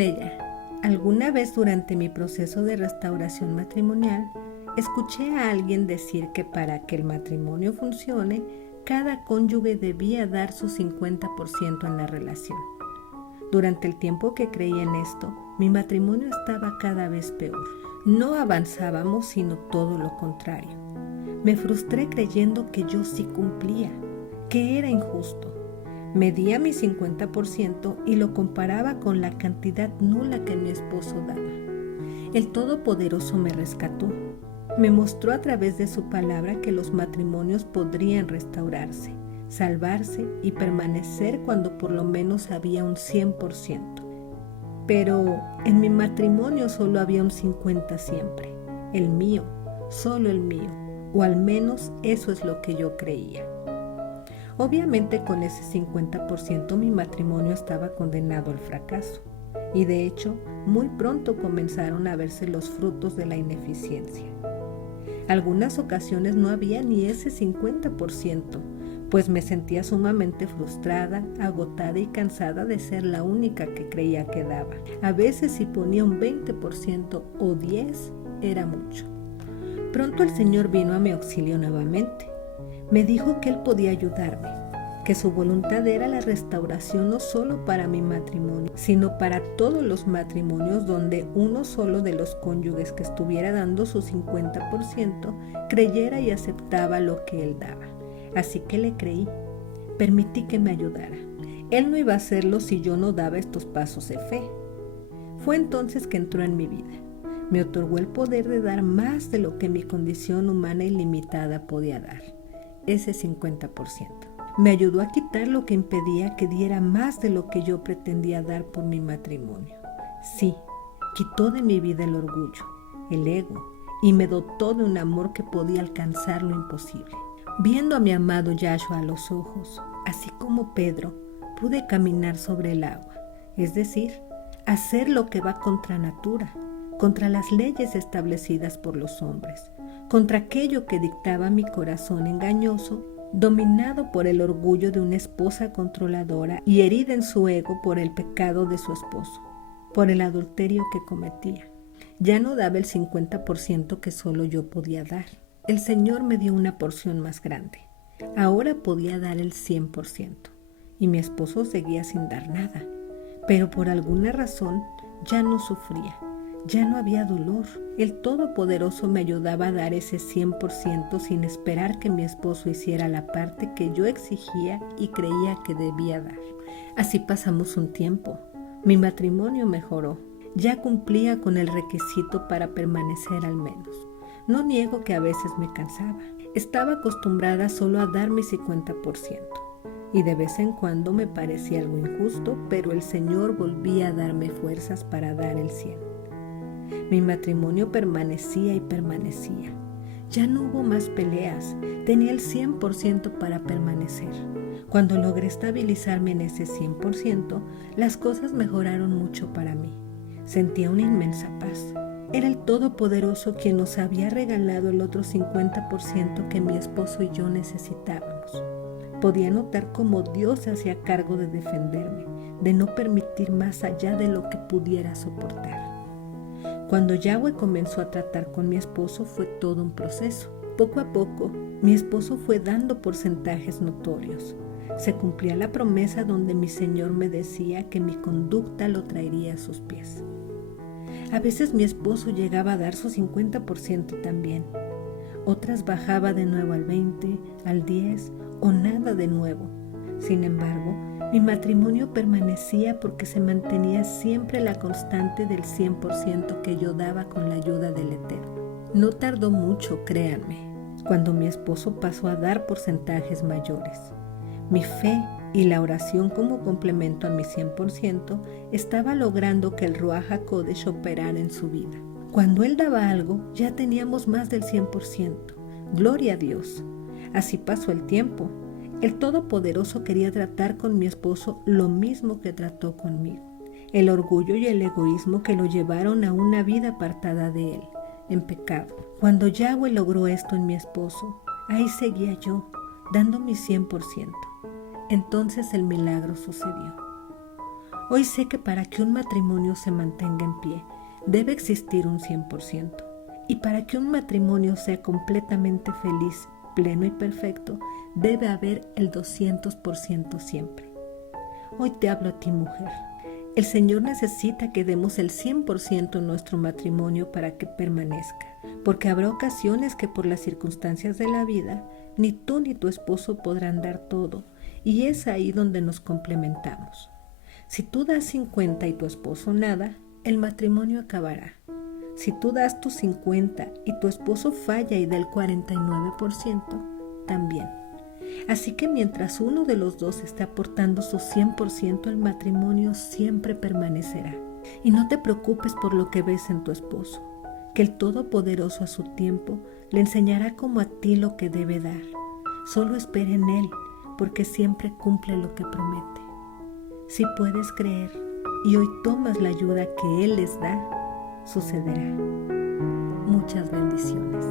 Bella, alguna vez durante mi proceso de restauración matrimonial, escuché a alguien decir que para que el matrimonio funcione, cada cónyuge debía dar su 50% en la relación. Durante el tiempo que creí en esto, mi matrimonio estaba cada vez peor. No avanzábamos, sino todo lo contrario. Me frustré creyendo que yo sí cumplía, que era injusto. Medía mi 50% y lo comparaba con la cantidad nula que mi esposo daba. El Todopoderoso me rescató. Me mostró a través de su palabra que los matrimonios podrían restaurarse, salvarse y permanecer cuando por lo menos había un 100%. Pero en mi matrimonio solo había un 50% siempre. El mío, solo el mío, o al menos eso es lo que yo creía. Obviamente con ese 50% mi matrimonio estaba condenado al fracaso. Y de hecho, muy pronto comenzaron a verse los frutos de la ineficiencia. Algunas ocasiones no había ni ese 50%, pues me sentía sumamente frustrada, agotada y cansada de ser la única que creía que daba. A veces si ponía un 20% o 10%, era mucho. Pronto el Señor vino a mi auxilio nuevamente. Me dijo que Él podía ayudarme, que su voluntad era la restauración no solo para mi matrimonio, sino para todos los matrimonios donde uno solo de los cónyuges que estuviera dando su 50% creyera y aceptaba lo que Él daba. Así que le creí, permití que me ayudara. Él no iba a hacerlo si yo no daba estos pasos de fe. Fue entonces que entró en mi vida. Me otorgó el poder de dar más de lo que mi condición humana ilimitada podía dar, ese 50%. Me ayudó a quitar lo que impedía que diera más de lo que yo pretendía dar por mi matrimonio. Sí, quitó de mi vida el orgullo, el ego, y me dotó de un amor que podía alcanzar lo imposible. Viendo a mi amado Yahshua a los ojos, así como Pedro, pude caminar sobre el agua, es decir, hacer lo que va contra natura, contra las leyes establecidas por los hombres, contra aquello que dictaba mi corazón engañoso, dominado por el orgullo de una esposa controladora y herida en su ego por el pecado de su esposo, por el adulterio que cometía. Ya no daba el 50% que solo yo podía dar. El Señor me dio una porción más grande. Ahora podía dar el 100%, y mi esposo seguía sin dar nada, pero por alguna razón ya no sufría. Ya no había dolor. El Todopoderoso me ayudaba a dar ese 100% sin esperar que mi esposo hiciera la parte que yo exigía y creía que debía dar. Así pasamos un tiempo. Mi matrimonio mejoró. Ya cumplía con el requisito para permanecer al menos. No niego que a veces me cansaba. Estaba acostumbrada solo a dar mi 50%. Y de vez en cuando me parecía algo injusto, pero el Señor volvía a darme fuerzas para dar el 100%. Mi matrimonio permanecía y permanecía. Ya no hubo más peleas. Tenía el 100% para permanecer. Cuando logré estabilizarme en ese 100%, las cosas mejoraron mucho para mí. Sentía una inmensa paz. Era el Todopoderoso quien nos había regalado el otro 50% que mi esposo y yo necesitábamos. Podía notar cómo Dios se hacía cargo de defenderme, de no permitir más allá de lo que pudiera soportar. Cuando Yahweh comenzó a tratar con mi esposo fue todo un proceso. Poco a poco, mi esposo fue dando porcentajes notorios. Se cumplía la promesa donde mi Señor me decía que mi conducta lo traería a sus pies. A veces mi esposo llegaba a dar su 50% también. Otras bajaba de nuevo al 20, al 10 o nada de nuevo. Sin embargo, mi matrimonio permanecía porque se mantenía siempre la constante del 100% que yo daba con la ayuda del Eterno. No tardó mucho, créanme, cuando mi esposo pasó a dar porcentajes mayores. Mi fe y la oración como complemento a mi 100% estaba logrando que el Ruach HaKodesh operara en su vida. Cuando él daba algo, ya teníamos más del 100%. Gloria a Dios. Así pasó el tiempo. El Todopoderoso quería tratar con mi esposo lo mismo que trató conmigo. El orgullo y el egoísmo que lo llevaron a una vida apartada de él, en pecado. Cuando Yahweh logró esto en mi esposo, ahí seguía yo, dando mi 100%. Entonces el milagro sucedió. Hoy sé que para que un matrimonio se mantenga en pie, debe existir un 100%. Y para que un matrimonio sea completamente feliz, pleno y perfecto, debe haber el 200% siempre. Hoy te hablo a ti, mujer. El Señor necesita que demos el 100% en nuestro matrimonio para que permanezca, porque habrá ocasiones que por las circunstancias de la vida, ni tú ni tu esposo podrán dar todo, y es ahí donde nos complementamos. Si tú das 50 y tu esposo nada, el matrimonio acabará. Si tú das tus 50 y tu esposo falla y da el 49%, también. Así que mientras uno de los dos esté aportando su 100%, el matrimonio siempre permanecerá. Y no te preocupes por lo que ves en tu esposo, que el Todopoderoso a su tiempo le enseñará como a ti lo que debe dar. Solo espera en Él, porque siempre cumple lo que promete. Si puedes creer y hoy tomas la ayuda que Él les da, sucederá. Muchas bendiciones.